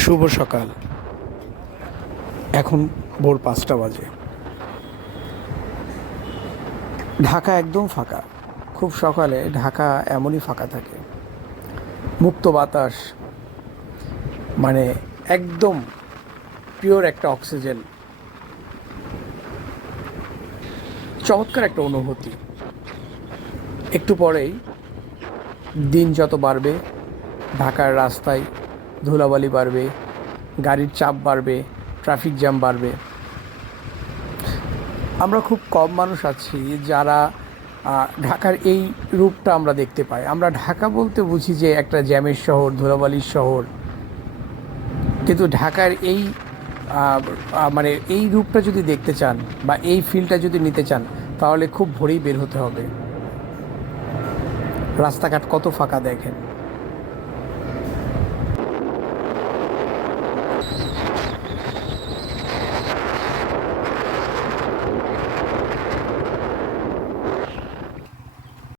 শুভ সকাল। এখন ভোর ৫টা বাজে। ঢাকা একদম ফাঁকা। খুব সকালে ঢাকা এমনই ফাঁকা থাকে। মুক্ত বাতাস, মানে একদম পিওর একটা অক্সিজেন। চমৎকার একটা অনুভূতি। একটু পরেই দিন যত বাড়বে, ঢাকার রাস্তায় ধুলাবালি বাড়বে, গাড়ির চাপ বাড়বে, ট্রাফিক জ্যাম বাড়বে। আমরা খুব কম মানুষ আছি যারা ঢাকার এই রূপটা আমরা দেখতে পাই। আমরা ঢাকা বলতে বুঝি যে একটা জ্যামের শহর, ধুলাবালির শহর। কিন্তু ঢাকার এই মানে এই রূপটা যদি দেখতে চান বা এই ফিলটা যদি নিতে চান, তাহলে খুব ভোরেই বের হতে হবে। রাস্তাঘাট কত ফাঁকা দেখেন।